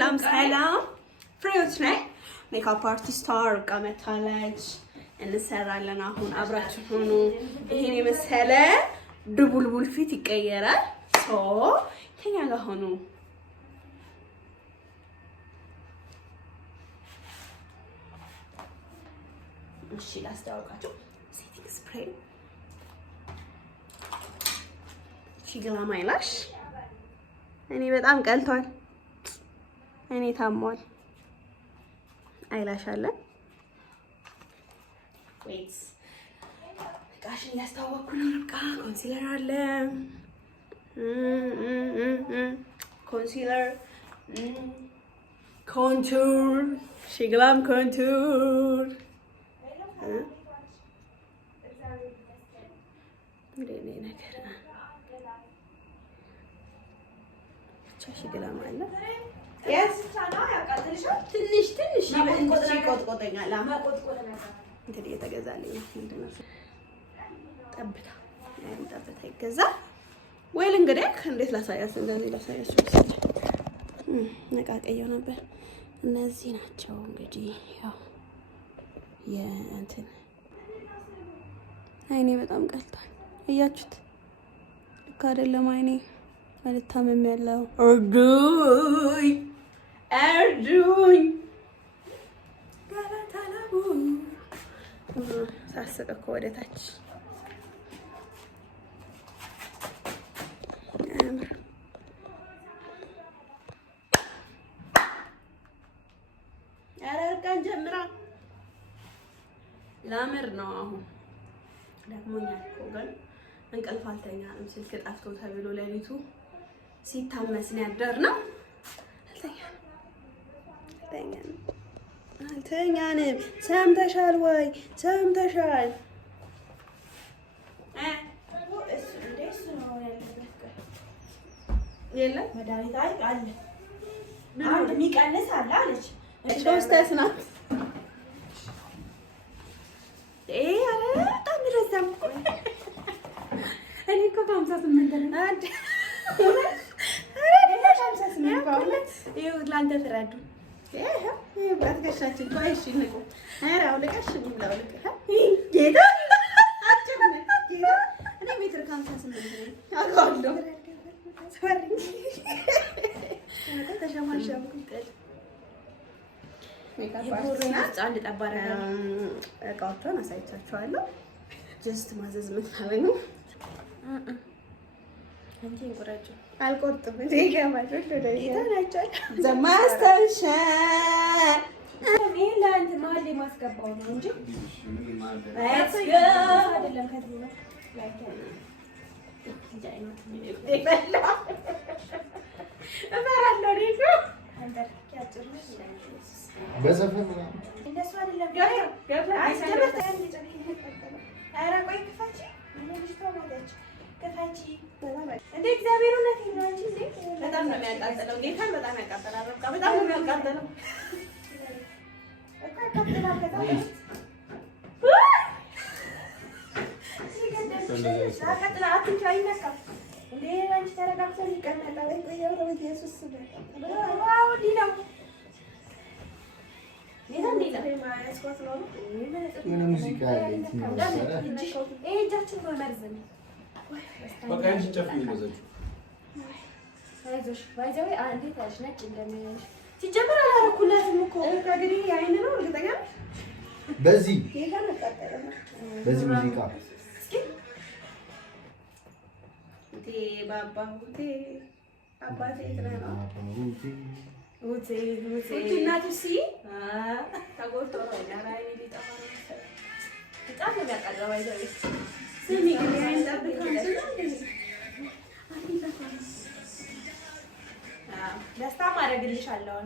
ሰላም ፍሬዎች ነኝ። ሜካፕ አርቲስቷ ርብቃ መታለች። እንሰራለን አሁን አብራችሁ ሆኖ ይሄን የመሰለ ድቡልቡል ፊት ይቀየራል። ከኛ ጋር ሆኖ እሺ ላስተዋውቃችሁ። ሴቲንግ ስፕሬይ ሺግላማ አይላሽ እኔ በጣም ቀልቷል። እኔ ታሟል። አይላሽ አለ ዌይት ቃሽን ያስተዋወቅኩ ነው። ርብቃ ኮንሲለር አለ ኮንሲለር ኮንቱር ሺግላም ኮንቱር ሺግላም አለ ትንሽ ይቆጥቆጠኛል። እንግዲህ የተገዛልኝ ጠብታ ይገዛል። ወይል እንግዲህ እንዴት ላሳያችሁ? እንደዚህ ላሳያችሁ ነቃቀየው ነበር። እነዚህ ናቸው እንግዲህ ያው የእንትን አይኔ በጣም ቀልቷል። እያችሁት ልክ አይደለም። አይኔ አልታመም ያለው እርዱኝ ጋላታላቡ ሳስቅ እኮ ወደ ታች ያረርቃን ጀምራ ላምር ነው። አሁን ደክሞኛል እኮ ግን እንቅልፍ አልተኛም። ስልክ ጠፍቶ ተብሎ ሌሊቱ ሲታመስ ነው ያደርነው። አልተኛንም። ሰምተሻል ወይ? ሰምተሻል? የለም መድኃኒት አለ አንድ የሚቀንስ አለ አለች። ሶስተስ ናት። በጣም ረዘም እኔ እኮ ከ58 ነው። ለአንተ ፍረዱ። ትከሻችን እሺ ንቁ። ኧረ አውልቀሽ ብላው ጌታ እኔ ሜትር ከ58 ነኝ አውቃለሁ። አንድ ጠባራ እቃዎቿን አሳይቻችኋለሁ። ጀስት ማዘዝ የምታገኙ አንቺ እንቁራጭ አልቆርጥም እንዴ ገማቾች ወደ ይታናቻል ዘማስተንሸ ይሄን ለአንተ ማለ ማስገባው ነው እንጂ አይደለም። ከዚህ ነው ላይክ በጣም ነው የሚያቃጥለው። ጌታን በጣም ያቃጥላል። በጣም ነው የሚያቃጥለው። ሲጀመር አላረኩላትም እኮ ከግዲህ አይን ነው እርግጠኛ በዚህ ሙዚቃ አባቴ ነው ተጎድቶ ነው አይኔ ሊጠፋ ነው። በጣም ነው የሚያቀርበው። ስሚ ደስታ ማድረግልሻለሁ።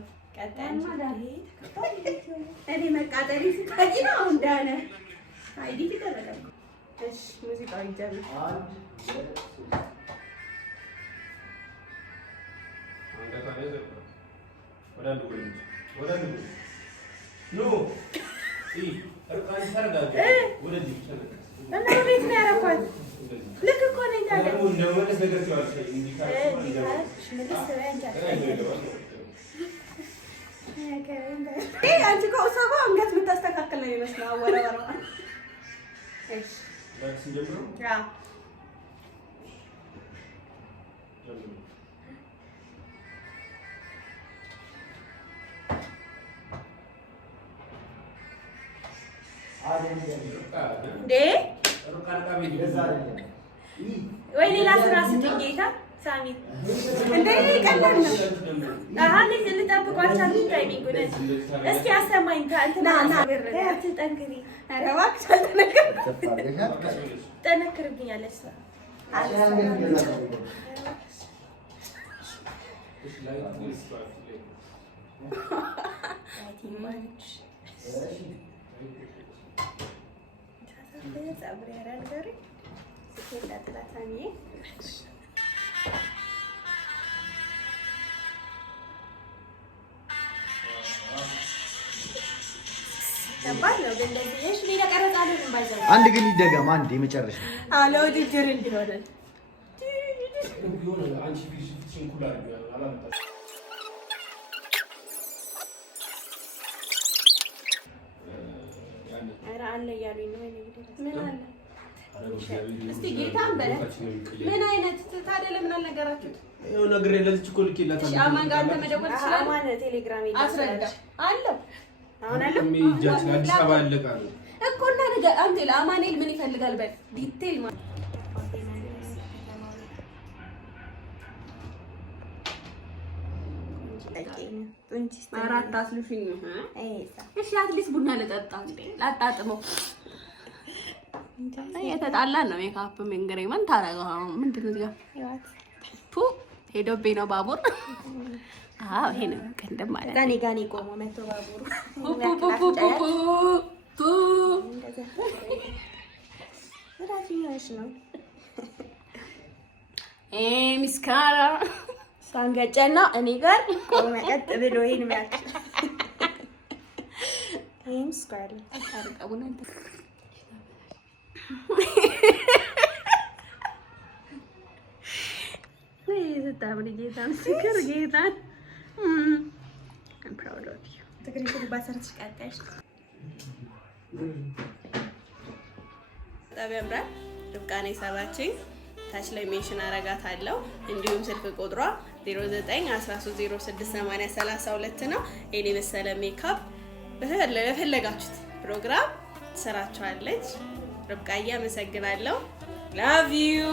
እኔ መቃጠሪ ስቃይ ነው እንዳነ አይዲ ተደረገ። እሺ ሙዚቃው ይጀምር። ልክ እኮ ነኝ ታዲያ ነው የሚመስለው አወራወራ። እሺ ያ ወይ ሌላ ስራ ስትይ ጌታ ሳሚ እንዴ ቀላል ነው። አሁን ልጠብቀው አልቻልኩም። ታይሚንጉን እስኪ አሰማኝ። እንትና አትጠንክሪ። ኧረ እባክሽ ጠነክርብኛለች። አንድ ግን ይደገም። አንድ የመጨረሻ አለ ውድድር እንዲሆነ አለ እያሉኝ ነው። ምን አለ እስቲ ጌታን በለ ምን አይነት ታዲያ ለምን አልነገራችሁት? ይኸው ነግሬ ለዚች እኮ ልኬላታለሁ። እሺ አማን ጋር አንተ መደወል ትችላለህ። አማን ቴሌግራም አስረዳ አለው። አሁን አለው አዲስ አበባ ያለቃል እኮ እና ነገ አንተ ለአማኑኤል ምን ይፈልጋል በል ዲቴል ማለት አራት አስልሽኝ እሺ አትሊስት ቡና ልጠጣ እንዴ ላጣጥመው የተጣላን ነው ሜካፕ መንገሬመን ታረጋው ምንድነው እዚህ ጋር ፑ ሄዶብኝ ነው ባቡር አዎ ይሄ ነው ቀንደም ማለት ጋኔ ቆሞ መቶ ባቡሩ ፑ እንደዛ ወራጅኛሽ ነው ሚስካራ ሳንገጨና እኔ ጋር ቆመ ቀጥ ብሎ ይሄን ማለት ሚስካራ አርቀቡና ታምሪ ጌታን ሲከር ጌታን I'm proud of you. ተከሪኩ ባሰርች ቀጣሽ ታበምራ ርብቃኔ ሰራችኝ ታች ላይ ሜንሽን አረጋታለሁ እንዲሁም ስልክ ቁጥሯ 0913068032 ነው። እኔ መሰለ ሜካፕ በፈለጋችሁት ፕሮግራም ትሰራችኋለች። ርብቃዬ አመሰግናለሁ። love you